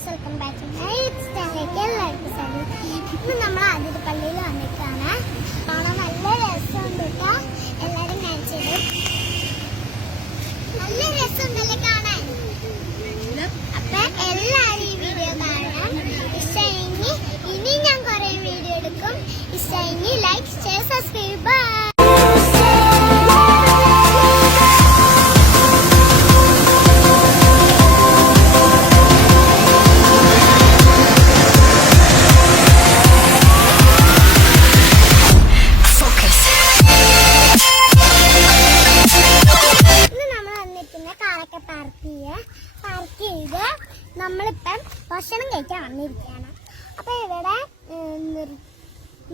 Viewers, welcome back to my ചാനലിലേക്ക് എല്ലാവർക്കും സ്വാഗതം. ഇന്ന് നമ്മൾ അതിരപ്പള്ളിയിൽ വന്നിട്ടാണ്. കാണാൻ നല്ല രസമുണ്ട് കേട്ടോ. എല്ലാവരും കാണിച്ചിടും. നല്ല രസമുണ്ടല്ലേ കാണാൻ. അപ്പൊ എല്ലാവരും ഈ വീഡിയോ കാണാം. ഇഷ്ടമെങ്കിൽ ഇനി ഞാൻ കുറെ വീഡിയോ എടുക്കും. ഇഷ്ടമെങ്കിൽ like, share, subscribe. Bye. Park ചെയ്ത് നമ്മളിപ്പം ഭക്ഷണം കഴിക്കാൻ വന്നിരിക്കുകയാണ്. അപ്പൊ ഇവിടെ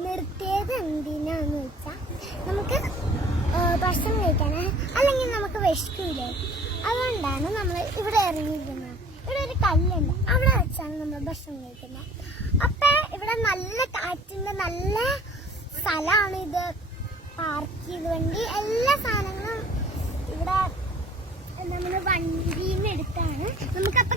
നിർത്തിയത് എന്തിനാന്ന് വെച്ചാൽ നമുക്ക് ഭക്ഷണം കഴിക്കാന്, അല്ലെങ്കിൽ നമുക്ക് വിശക്കില്ലേ, അതുകൊണ്ടാണ് നമ്മൾ ഇവിടെ ഇറങ്ങിയിരിക്കുന്നത്. ഇവിടെ ഒരു കല്ലുണ്ട്, അവിടെ വെച്ചാണ് നമ്മൾ ഭക്ഷണം കഴിക്കുന്നത്. അപ്പൊ ഇവിടെ നല്ല കാറ്റിന്റെ നല്ല സ്ഥലമാണ് ഇത്. പാർക്ക് ചെയ്ത് വണ്ടി എല്ലാ സാധനങ്ങളും ഇവിടെ നമ്മൾ വണ്ടിയിൽ നിന്ന് എടുത്താണ്. നമുക്കപ്പൊ